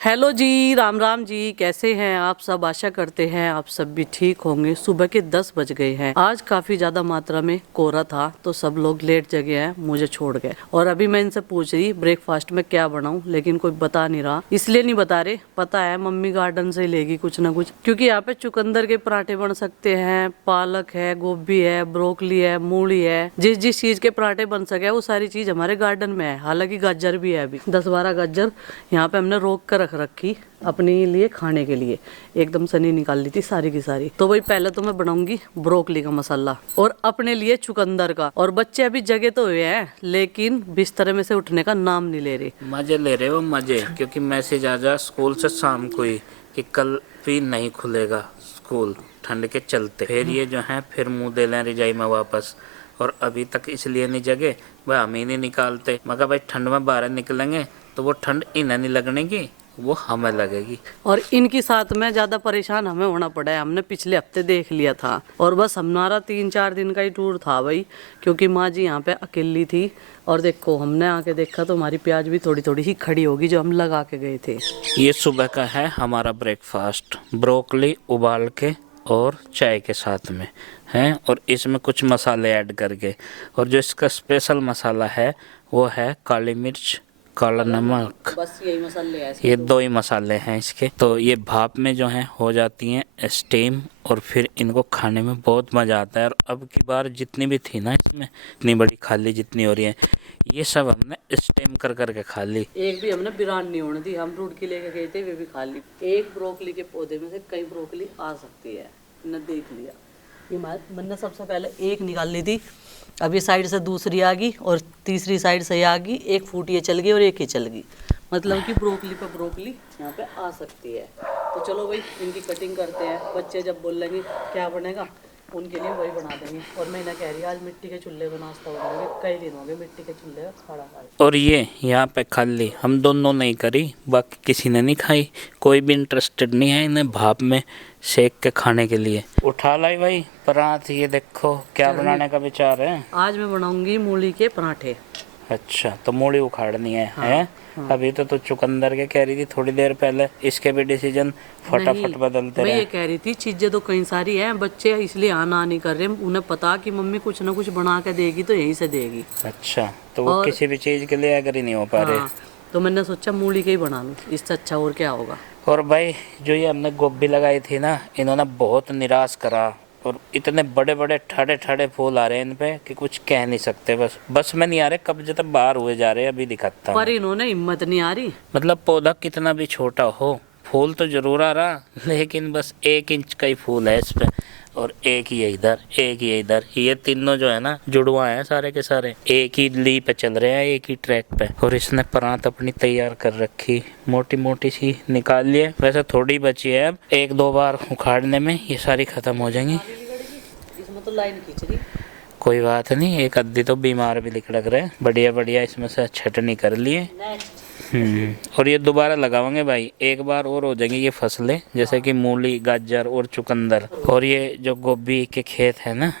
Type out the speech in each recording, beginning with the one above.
Hello जी, राम राम जी। कैसे हैं आप सब? आशा करते हैं आप सब भी ठीक होंगे। सुबह के 10 बज गए हैं। आज काफी ज्यादा मात्रा में कोहरा था तो सब लोग लेट जगे हैं, मुझे छोड़ गए। और अभी मैं इनसे पूछ रही ब्रेकफास्ट में क्या बनाऊं, लेकिन कोई बता नहीं रहा। इसलिए नहीं बता रहे, पता है मम्मी गार्डन से ही लेगी कुछ ना कुछ, क्योंकि यहाँ पे चुकंदर के पराठे बन सकते हैं, पालक है, गोभी है, ब्रोकली है, मूली है। जिस जिस चीज के पराठे बन सके वो सारी चीज हमारे गार्डन में है। हालांकि गाजर भी है, अभी 10-12 गाजर यहाँ पे हमने रोक कर रखी अपने लिए खाने के लिए। एकदम सनी निकाल ली थी सारी की सारी। तो वही पहले तो मैं बनाऊंगी ब्रोकली का मसाला और अपने लिए चुकंदर का। और बच्चे अभी जगे तो हुए हैं लेकिन बिस्तर में से उठने का नाम नहीं ले रहे। मजे ले रहे हो मजे, क्योंकि मैसेज आ जा स्कूल से शाम को ही कि कल भी नहीं खुलेगा स्कूल ठंड के चलते। फिर ये जो है फिर मुंह दे लें रजाई में वापस। और अभी तक इसलिए नहीं जगे भाई हम ही नहीं निकालते, मगर भाई ठंड में बाहर निकलेंगे तो वो ठंड इन्हें नहीं लगने की, वो हमें लगेगी। और इनकी साथ में ज्यादा परेशान हमें होना पड़ा है। हमने पिछले हफ्ते देख लिया था और बस हमारा 3-4 दिन का ही टूर था भाई, क्योंकि माँ जी यहाँ पे अकेली थी। और देखो हमने आके देखा तो हमारी प्याज भी थोड़ी थोड़ी ही खड़ी होगी जो हम लगा के गए थे। ये सुबह का है हमारा ब्रेकफास्ट, ब्रोकली उबाल के और चाय के साथ में है, और इसमें कुछ मसाले ऐड करके। और जो इसका स्पेशल मसाला है वो है काली मिर्च, काला नमक। बस यही मसाले हैं ये दो ही मसाले हैं इसके। तो ये भाप में जो है हो जाती हैं स्टीम, और फिर इनको खाने में बहुत मज़ा आता है। और अब की बार जितनी भी थी ना इसमें, इतनी बड़ी खाली जितनी हो रही है, ये सब हमने स्टीम कर करके खा ली। एक भी हमने बिरान नहीं होने दी। हम रुड़की लेके गए थे, वे भी खा ली। एक ब्रोकली के पौधे में से कई ब्रोकली आ सकती है, न देख लिया। ये मैंने सबसे पहले एक निकाल ली थी, अब ये साइड से दूसरी आ गई और तीसरी साइड से आ गई। एक फूट ये चल गई और एक ही चल गई। मतलब कि ब्रोकली पे ब्रोकली यहाँ पे आ सकती है। तो चलो भाई इनकी कटिंग करते हैं। बच्चे जब बोलेंगे क्या बनेगा, उनके लिए वही बना देंगे। और मैं ना कह रही आज मिट्टी के चूल्हे पर नाश्ता बनाएंगे। कई दिन हो गए मिट्टी के चूल्हे का खाना खाए। और ये यहाँ पे खाली हम दोनों नहीं करी, बाकी किसी ने नहीं खाई। कोई भी इंटरेस्टेड नहीं है इन्हें भाप में सेक के खाने के लिए। उठा लाई भाई परात, ये देखो क्या बनाने का विचार है। आज मैं बनाऊंगी मूली के पराठे। अच्छा, तो मूली उखाड़नी है, हाँ, हैं? हाँ। अभी तो तू चुकंदर के कह रही थी थोड़ी देर पहले, इसके भी डिसीजन फटाफट बदलते मैं रहे। ये कह रही थी चीजें तो कई सारी हैं, बच्चे इसलिए आना नहीं कर रहे। उन्हें पता कि मम्मी कुछ ना कुछ बना के देगी तो यहीं से देगी। अच्छा, तो वो और किसी भी चीज के लिए अगर ही नहीं हो पा रहे। हाँ, तो मैंने सोचा मूली के ही बना लूँ, इससे अच्छा और क्या होगा। और भाई जो ये हमने गोभी लगाई थी ना, इन्होंने बहुत निराश करा। और इतने बड़े बड़े ठाड़े ठाड़े फूल आ रहे हैं इन पे कि कुछ कह नहीं सकते। बस में नहीं आ रहे, कब जब बाहर हुए जा रहे हैं अभी दिखाता पर हूँ। इन्होंने हिम्मत नहीं आ रही। मतलब पौधा कितना भी छोटा हो, फूल तो जरूर आ रहा, लेकिन बस 1 इंच का ही फूल है इस पे। और एक ही है इधर, एक ही है इधर। ये तीनों जो है ना जुड़वा हैं सारे के सारे, एक ही ली पे चल रहे हैं, एक ही ट्रैक पे। और इसने परात अपनी तैयार कर रखी, मोटी मोटी सी निकाल लिए। वैसे थोड़ी बची है, अब 1-2 बार उखाड़ने में ये सारी खत्म हो जाएंगी। इसमें तो लाइन खींच रही। कोई बात नहीं, एक अद्धी तो बीमार भी लग रहे। बढ़िया बढ़िया इसमें से छटनी कर लिए। और ये दोबारा लगावांगे भाई, एक बार और हो जाएंगी ये फसलें, जैसे कि मूली, गाजर और चुकंदर। और ये जो गोभी के खेत है ना,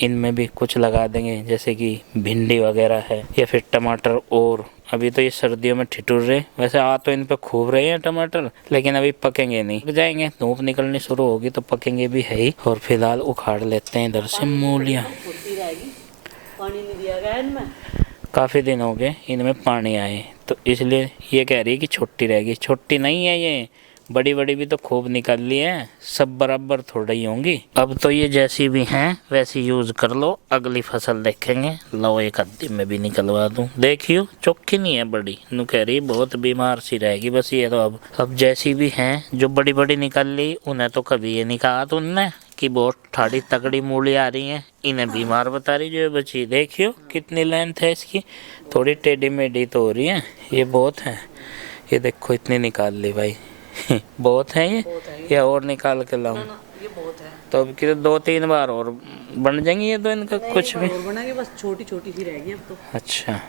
इनमें भी कुछ लगा देंगे, जैसे कि भिंडी वगैरह है या फिर टमाटर। और अभी तो ये सर्दियों में ठिठुर रहे, वैसे आ तो इन पे खूब रहे हैं टमाटर, लेकिन अभी पकेंगे नहीं, पक जाएंगे, धूप निकलनी शुरू होगी तो पकेंगे भी है ही। और फिलहाल उखाड़ लेते हैं इधर से मूलियाँ। पानी नहीं दिया गया इनमें, काफ़ी दिन हो गए इनमें पानी आए, तो इसलिए ये कह रही है कि छोटी रहेगी। छोटी नहीं है ये, बड़ी बड़ी भी तो खूब निकल ली है, सब बराबर थोड़ा ही होंगी। अब तो ये जैसी भी हैं वैसी यूज़ कर लो, अगली फसल देखेंगे। लो एक अद्दी में भी निकलवा दूँ, देखियो चौकी नहीं है बड़ी, नू कह रही बहुत बीमार सी रहेगी बस ये तो। अब जैसी भी हैं, जो बड़ी बड़ी निकल ली उन्हें तो कभी ये नहीं कहा तुमने कि बहुत ठाड़ी तगड़ी मूली आ रही हैं, इन्हें बीमार बता रही। जो बची देखियो कितनी लेंथ है इसकी, थोड़ी टेढ़ी मेढ़ी तो हो रही है, ये बहुत है। ये देखो इतनी निकाल ली भाई बहुत है ये, या और निकाल के लाऊं? ये बहुत है। तो अब की 2-3 बार और बन जाएंगी ये तो, इनका कुछ भी और बनाएंगे, बस छोटी छोटी सी रहेगी अब तो। अच्छा,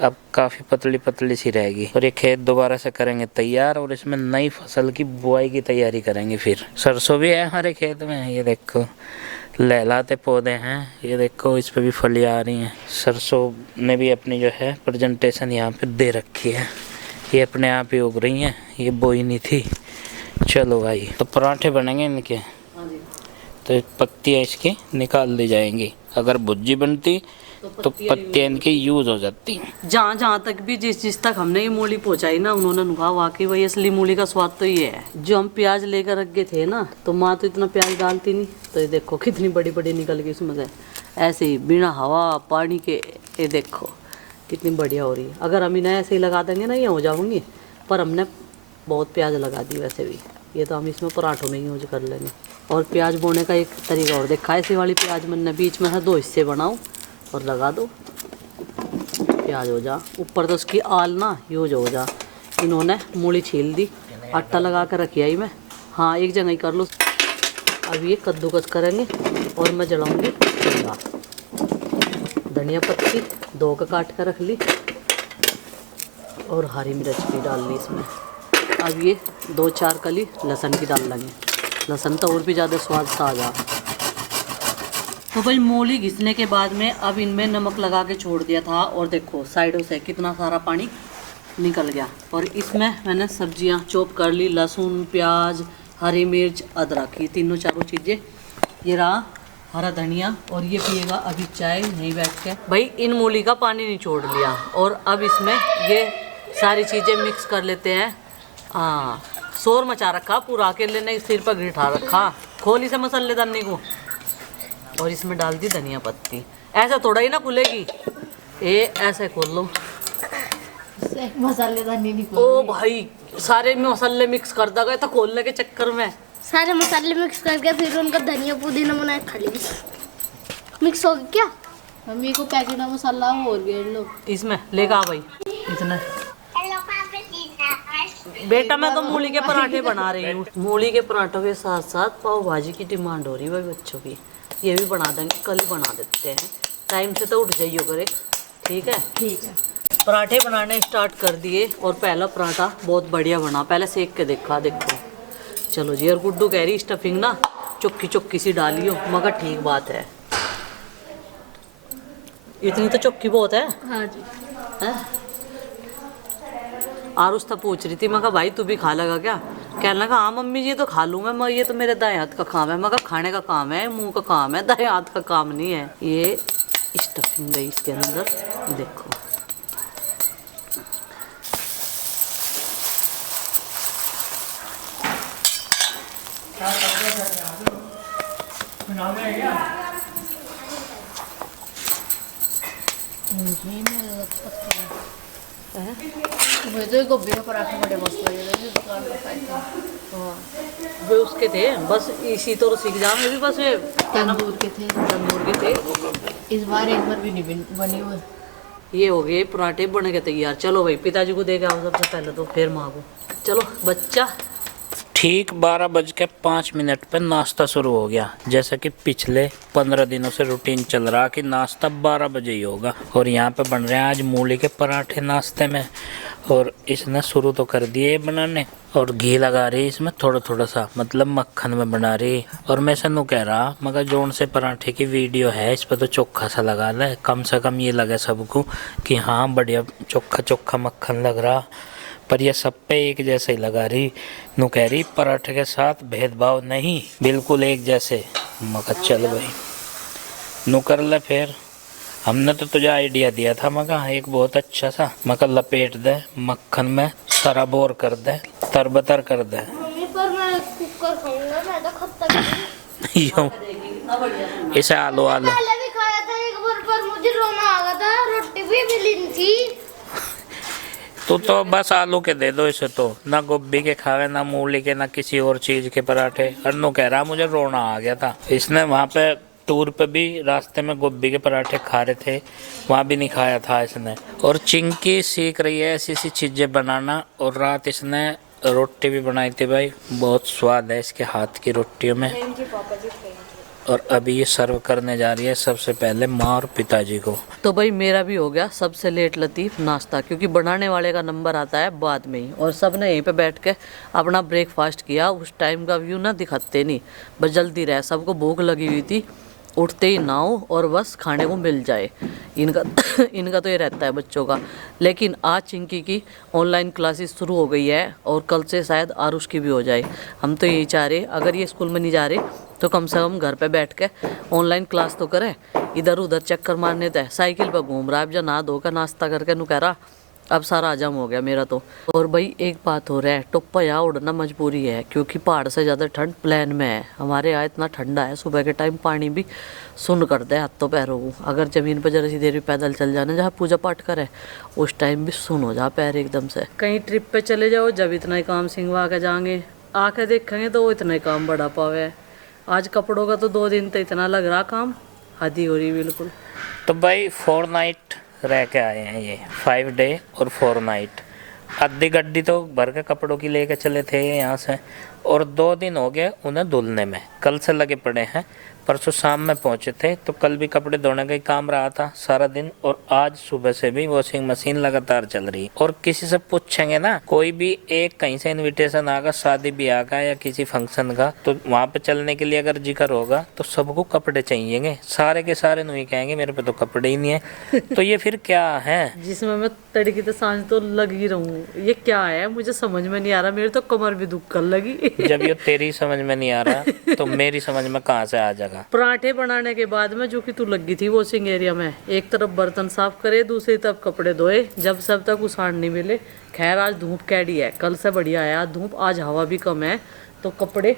अब काफ़ी पतली पतली सी रहेगी। और ये खेत दोबारा से करेंगे तैयार, और इसमें नई फसल की बुआई की तैयारी करेंगे। फिर सरसों भी है हमारे खेत में, ये देखो लहलाते पौधे हैं, ये देखो इस पे भी फलियां आ रही हैं। सरसों ने भी अपनी जो है प्रेजेंटेशन यहाँ पे दे रखी है, ये अपने आप ही उग रही हैं, ये बोई नहीं थी। चलो भाई, तो पराठे बनेंगे इनके। हाँ जी। तो पत्तियाँ इसकी निकाल दी जाएंगी। अगर भुज्जी बनती तो पत्तियाँ इनकी यूज हो जाती। जहाँ जहाँ तक भी जिस तक हमने ये मूली पहुँचाई ना, उन्होंने कहा वाकई वही असली मूली का स्वाद तो ये है। जो हम प्याज लेकर रख गए थे ना, तो माँ तो इतना प्याज डालती नहीं, तो ये देखो कितनी बड़ी बड़ी निकल गई इसमें से, ऐसे ही बिना हवा पानी के। ये देखो कितनी बढ़िया हो रही है। अगर हम इन्हें ऐसे ही लगा देंगे ना, ये हो जाऊंगी, पर हमने बहुत प्याज लगा दी वैसे भी। ये तो हम इसमें पराठों में यूज कर लेंगे। और प्याज बोने का एक तरीका और देखा, ऐसी वाली प्याज मैंने बीच में से 2 हिस्से बनाओ और लगा दो, प्याज हो जा। ऊपर तो उसकी आल ना यूज हो जा। इन्होंने मूली छील दी, आटा लगा कर रखी आई मैं। हाँ, एक जगह ही कर लो। अब ये कद्दूकस करेंगे और मैं जलाऊंगी चूल्हा। धनिया पत्ती 2 का काट कर रख ली और हरी मिर्च भी डाल ली इसमें। अब ये 2-4 कली लहसुन की डाल लेंगे। लहसुन तो और भी ज़्यादा स्वाद सा आ जा। तो भाई मूली घिसने के बाद में अब इनमें नमक लगा के छोड़ दिया था, और देखो साइडों से कितना सारा पानी निकल गया। और इसमें मैंने सब्जियां चॉप कर ली, लहसुन, प्याज, हरी मिर्च, अदरक, ये तीनों चारों चीज़ें। ये रहा हरा धनिया, और ये पिएगा अभी चाय नहीं बैठ के। भाई इन मूली का पानी निचोड़ लिया, और अब इसमें ये सारी चीज़ें मिक्स कर लेते हैं। हाँ, शोर मचा रखा पूरा, अकेले ने सिर पर गिठा रखा। खोली से मसालेदानी को, और इसमें डाल दी धनिया पत्ती। ऐसा थोड़ा ही ना खुलेगी, ये ऐसे खोल लो। मसालेदानी नहीं ओ भाई, सारे मसाले मिक्स कर दा गए तो खोलने के चक्कर में। सारे मसाले मिक्स करके फिर उनका धनिया पुदीना बनाए खा ली। मिक्स हो गया क्या? मम्मी को पैकेट का मसाला और गेड़ लो इसमें लेगा भाई इतना। बेटा मैं तो मूली के पराठे बना रही हूँ। मूली के पराठों के साथ साथ पाव भाजी की डिमांड हो रही है भाई बच्चों की। ये भी बना देंगे, कल ही बना देते हैं। टाइम से तो उठ जाइयो करे, ठीक है? ठीक है। पराठे बनाने स्टार्ट कर दिए, और पहला पराठा बहुत बढ़िया बना। पहले सेक के देखा, देखो। चलो जी। और गुड्डू कह रही स्टफिंग ना चुक्की चुक्की सी डालियो, मगर ठीक बात है, इतनी तो चुक्की बहुत है। हाँ जी। है? आरुष तो पूछ रही थी, मैं कहा भाई तू भी खा लगा क्या? कहने लगा हाँ मम्मी जी तो खा लूँगा, मैं ये तो मेरे दाएं हाथ का काम है। मैं कहा खाने का काम है, मुंह का काम है, दाएं हाथ का काम नहीं है। ये स्टफिंग गई इसके अंदर, देखो। मुझे गोभी के पराठे बड़े मस्त लगे थे, दुकान पर खाए थे। वे उसके थे बस, इसी तो सीख जा में भी बस वे तंदूर के थे। तंदूर के थे। इस बार एक बार भी नहीं बनी हुई। ये हो गए पराठे बन के तैयार। चलो भाई पिताजी को दे के आओ सबसे पहले तो, फिर माँ को। चलो बच्चा। ठीक 12:05 पर नाश्ता शुरू हो गया। जैसा कि पिछले 15 दिनों से रूटीन चल रहा कि नाश्ता 12 बजे ही होगा, और यहाँ पे बन रहे हैं आज मूली के पराठे नाश्ते में। और इसने शुरू तो कर दिए बनाने, और घी लगा रही इसमें थोड़ा थोड़ा सा, मतलब मक्खन में बना रही। और मैं सनू कह रहा मगर जोन से पराठे की वीडियो है इस पर तो चोखा सा लगा ले, कम से कम ये लगे सबको कि हाँ बढ़िया चोखा चोखा मक्खन लग रहा। पर ये सब पे एक जैसे ही लगा रही। नू कह रही पराठे के साथ भेदभाव नहीं, बिल्कुल एक जैसे। मगर चल भाई नू कर ले फिर। हमने तो तुझे आइडिया दिया था मगा एक बहुत अच्छा सा, मगर लपेट दे मक्खन में, सराबोर कर दे, तरबतर कर दे। मम्मी पर मैं कुकर खाऊंगा, मैं तो खत्ता नहीं। यूं इसे आलू आलू पहले भी खाया था एक बार, पर मुझे रोना आ गया था, रोटी भी मिली नहीं थी। तो बस आलू के दे दो इसे, तो ना गोभी के खावे, ना मूली के, ना किसी और चीज के पराठे। अन्नू कह रहा मुझे रोना आ गया था। इसने वहाँ पे टूर पे भी रास्ते में गोभी के पराठे खा रहे थे, वहाँ भी नहीं खाया था इसने। और चिंकी सीख रही है ऐसी ऐसी चीज़ें बनाना। और रात इसने रोटी भी बनाई थी भाई, बहुत स्वाद है इसके हाथ की रोटियों में। और अभी ये सर्व करने जा रही है सबसे पहले माँ और पिताजी को। तो भाई मेरा भी हो गया सबसे लेट लतीफ़ नाश्ता, क्योंकि बनाने वाले का नंबर आता है बाद में ही। और सब ने यहीं पे बैठ के अपना ब्रेकफास्ट किया। उस टाइम का व्यू ना दिखाते नहीं, बस जल्दी रहे, सबको भूख लगी हुई थी। उठते ही नहाओ और बस खाने को मिल जाए। इनका इनका तो ये रहता है बच्चों का। लेकिन आज चिंकी की ऑनलाइन क्लासेस शुरू हो गई है और कल से शायद आरुष की भी हो जाए। हम तो यही चाह रहे, अगर ये स्कूल में नहीं जा रहे तो कम से कम घर पे बैठ के ऑनलाइन क्लास तो करे। इधर उधर चक्कर मारने थे, साइकिल पर घूम रहा है, अब जा नहा धोकर नाश्ता करके नु कह रहा अब सारा हजम हो गया मेरा तो। और भाई एक बात हो रहा है, टोप्पा यहाँ उड़ना मजबूरी है क्योंकि पहाड़ से ज़्यादा ठंड प्लेन में है। हमारे यहाँ इतना ठंडा है, सुबह के टाइम पानी भी सुन्न कर दे हाथों पैरों को। अगर ज़मीन पर जरा सी देर भी पैदल चल जाना जहाँ पूजा पाठ करे उस टाइम भी सुन हो जा पैर एकदम से। कहीं ट्रिप पे चले जाओ जब इतना ही काम सिंगवा के जाएंगे, आके देखेंगे तो वो इतना ही काम बढ़ा पावे। आज कपड़ों का तो 2 दिन तो इतना लग रहा काम, हद ही हो रही बिल्कुल। तो भाई 4 नाइट रह के आए हैं, ये 5 डे और 4 नाइट। आधी गड्डी तो भर के कपड़ों की लेके चले थे यहाँ से, और 2 दिन हो गए उन्हें धुलने में, कल से लगे पड़े हैं। परसों शाम में पहुंचे थे तो कल भी कपड़े धोने का ही काम रहा था सारा दिन, और आज सुबह से भी वॉशिंग मशीन लगातार चल रही है। और किसी से पूछेंगे ना, कोई भी एक कहीं से इनविटेशन आगा शादी ब्याह का या किसी फंक्शन का, तो वहां पे चलने के लिए अगर जिक्र होगा तो सबको कपड़े चाहिएंगे, सारे के सारे नहीं कहेंगे मेरे पे तो कपड़े ही नहीं है। तो ये फिर क्या है जिसमें मैं तड़की तो सांझ तो लग ही रहूं, ये क्या है मुझे समझ में नहीं आ रहा। मेरी तो कमर भी दुख कर लगी। जब ये तेरी समझ में नहीं आ रहा तो मेरी समझ में कहाँ से आ जाएगा। पराठे बनाने के बाद में जो कि तू लगी थी वॉशिंग एरिया में, एक तरफ बर्तन साफ करे दूसरी तरफ कपड़े धोए, जब सब तक उसाड़ नहीं मिले। खैर आज धूप कैडी है, कल से बढ़िया है आज धूप, आज हवा भी कम है तो कपड़े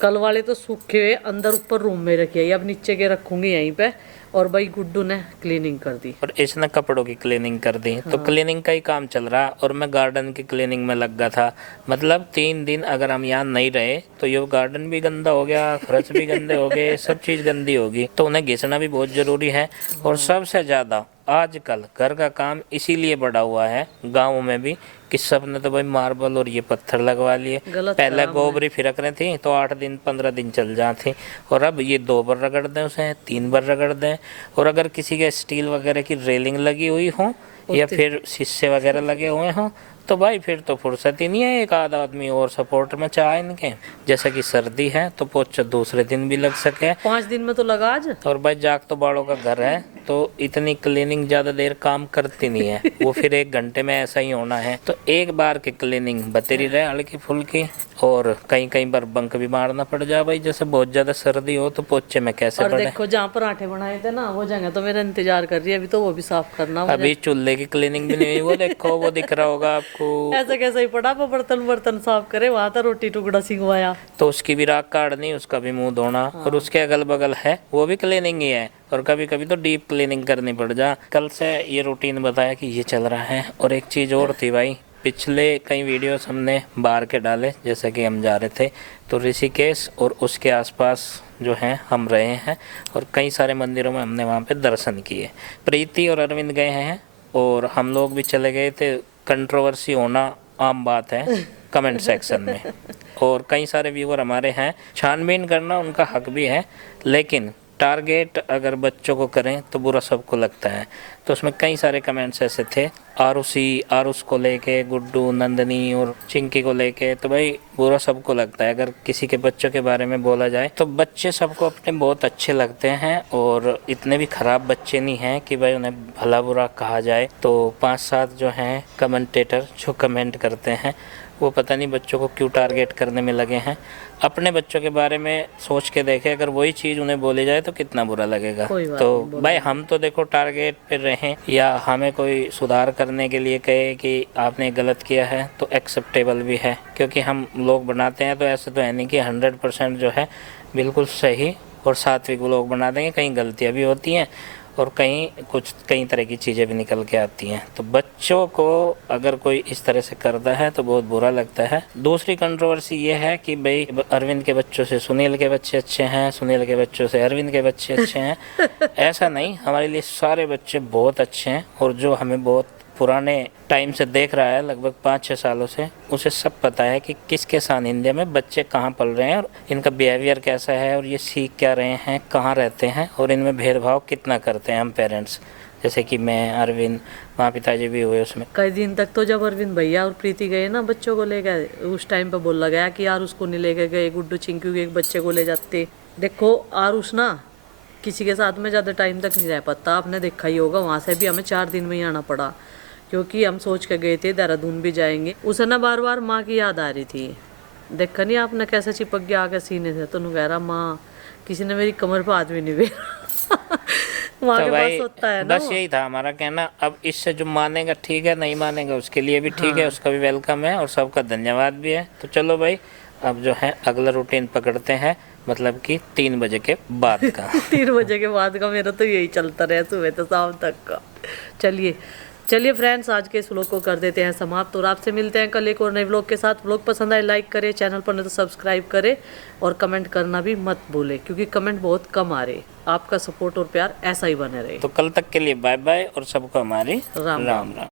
कल वाले तो सूखे हुए अंदर ऊपर रूम में रखे, अब नीचे के रखूंगी यहीं पे। और भाई गुड्डू ने क्लीनिंग कर दी और इसने कपड़ों की क्लीनिंग कर दी। तो क्लीनिंग का ही काम चल रहा और मैं गार्डन की क्लीनिंग में लग गया था। मतलब 3 दिन अगर हम यहाँ नहीं रहे तो ये गार्डन भी गंदा हो गया, फर्श भी गंदे हो गए, सब चीज़ गंदी होगी। तो उन्हें घिसना भी बहुत ज़रूरी है। और सबसे ज़्यादा आजकल घर का काम इसीलिए बढ़ा हुआ है गाँव में भी कि सबने तो भाई मार्बल और ये पत्थर लगवा लिए। पहले गोबरी फिरक रही थी तो 8 दिन 15 दिन चल जाती, और अब ये 2 बार रगड़ दें उसे, 3 बार रगड़ दें। और अगर किसी के स्टील वगैरह की रेलिंग लगी हुई हो या फिर शीशे वगैरह लगे हुए हों तो भाई फिर तो फुर्सत ही नहीं है एक आधा आदमी और सपोर्ट में चाहे इनके। जैसे कि सर्दी है तो पोछा दूसरे दिन भी लग सके, 5 दिन में तो लगा आज। और भाई जाग तो बाड़ों का घर है तो इतनी क्लीनिंग ज़्यादा देर काम करती नहीं है, वो फिर 1 घंटे में ऐसा ही होना है। तो एक बार की क्लीनिंग बतेरी रहे हल्की फुल्की, और कहीं बार बंक भी मारना पड़ जाए भाई, जैसे बहुत ज़्यादा सर्दी हो तो पोछे में कैसे और पड़े। देखो जहाँ पराठे बनाए थे ना वो जगह तो मेरा इंतजार कर रही है, अभी तो वो भी साफ करना। अभी चूल्हे की क्लीनिंग भी नहीं हुई, वो देखो वो दिख रहा होगा आपको। ऐसा कैसा ही पड़ा, वो बर्तन साफ करे, वहां था रोटी टुकड़ा सिंगवाया तो उसकी भी राख काटनी, उसका भी मुंह धोना, और उसके अगल बगल है वो भी क्लीनिंग ही है। और कभी कभी तो डीप क्लीनिंग करनी पड़ जा। कल से ये रूटीन बताया कि ये चल रहा है। और एक चीज़ और थी भाई, पिछले कई वीडियोस हमने बाहर के डाले, जैसे कि हम जा रहे थे तो ऋषिकेश और उसके आसपास जो हैं हम रहे हैं, और कई सारे मंदिरों में हमने वहाँ पे दर्शन किए। प्रीति और अरविंद गए हैं और हम लोग भी चले गए थे। कंट्रोवर्सी होना आम बात है कमेंट सेक्शन में, और कई सारे व्यूअर हमारे हैं, छानबीन करना उनका हक भी है, लेकिन टारगेट अगर बच्चों को करें तो बुरा सबको लगता है। तो उसमें कई सारे कमेंट्स ऐसे थे आरुष को लेके, गुड्डू, नंदनी और चिंकी को लेके, तो भाई बुरा सबको लगता है। अगर किसी के बच्चों के बारे में बोला जाए तो बच्चे सबको अपने बहुत अच्छे लगते हैं, और इतने भी ख़राब बच्चे नहीं हैं कि भाई उन्हें भला बुरा कहा जाए। तो 5-7 जो हैं कमेंटेटर जो कमेंट करते हैं वो पता नहीं बच्चों को क्यों टारगेट करने में लगे हैं। अपने बच्चों के बारे में सोच के देखें, अगर वही चीज़ उन्हें बोली जाए तो कितना बुरा लगेगा। तो भाई हम तो देखो टारगेट पे रहें या हमें कोई सुधार करने के लिए कहे कि आपने गलत किया है तो एक्सेप्टेबल भी है, क्योंकि हम लोग बनाते हैं तो ऐसे तो है नहीं कि 100% जो है बिल्कुल सही और सात्विक लोग बना देंगे। कहीं गलतियाँ भी होती हैं और कई तरह की चीज़ें भी निकल के आती हैं। तो बच्चों को अगर कोई इस तरह से करता है तो बहुत बुरा लगता है। दूसरी कंट्रोवर्सी ये है कि भाई अरविंद के बच्चों से सुनील के बच्चे अच्छे हैं, सुनील के बच्चों से अरविंद के बच्चे अच्छे हैं। ऐसा नहीं, हमारे लिए सारे बच्चे बहुत अच्छे हैं, और जो हमें बहुत पुराने टाइम से देख रहा है, लगभग 5-6 सालों से, उसे सब पता है कि किसके सानिध्य में बच्चे कहाँ पल रहे हैं और इनका बिहेवियर कैसा है, और ये सीख क्या रहे हैं, कहाँ रहते हैं, और इनमें भेदभाव कितना करते हैं हम पेरेंट्स। जैसे कि मैं, अरविंद, वहाँ पिताजी भी हुए उसमें। कई दिन तक तो जब अरविंद भैया और प्रीति गए ना बच्चों को लेकर, उस टाइम पे बोला गया कि यार उसको नहीं लेके गए, गुड्डू चिंकू के एक बच्चे को ले जाते। देखो आरुष ना किसी के साथ में ज़्यादा टाइम तक नहीं रह पाता। आपने देखा ही होगा, वहाँ से भी हमें 4 दिन में ही आना पड़ा, क्योंकि हम सोच के गए थे देहरादून भी जाएंगे। उसे ना बार बार माँ की याद आ रही थी। देखा नहीं आपने कैसे चिपक गया आके सीने से, तो कह रहा माँ किसी ने मेरी कमर पर हाथ भी नहीं फेरा। माँ तो के भाई पास होता है ना बस वो। यही था हमारा कहना। अब इससे जो मानेगा ठीक है, नहीं मानेगा उसके लिए भी ठीक है, उसका भी वेलकम है और सबका धन्यवाद भी है। तो चलो भाई, अब जो है अगला रूटीन पकड़ते हैं, मतलब कि 3 बजे के बाद का। 3 बजे के बाद का मेरा तो यही चलता रहा सुबह से शाम तक का। चलिए चलिए फ्रेंड्स, आज के इस व्लॉग को कर देते हैं समाप्त और आपसे मिलते हैं कल एक और नए व्लॉग के साथ। व्लॉग पसंद आए लाइक करें, चैनल पर नहीं तो सब्सक्राइब करें और कमेंट करना भी मत भूलें, क्योंकि कमेंट बहुत कम आ रहे। आपका सपोर्ट और प्यार ऐसा ही बने रहे। तो कल तक के लिए बाय बाय और सबको हमारी राम राम राम।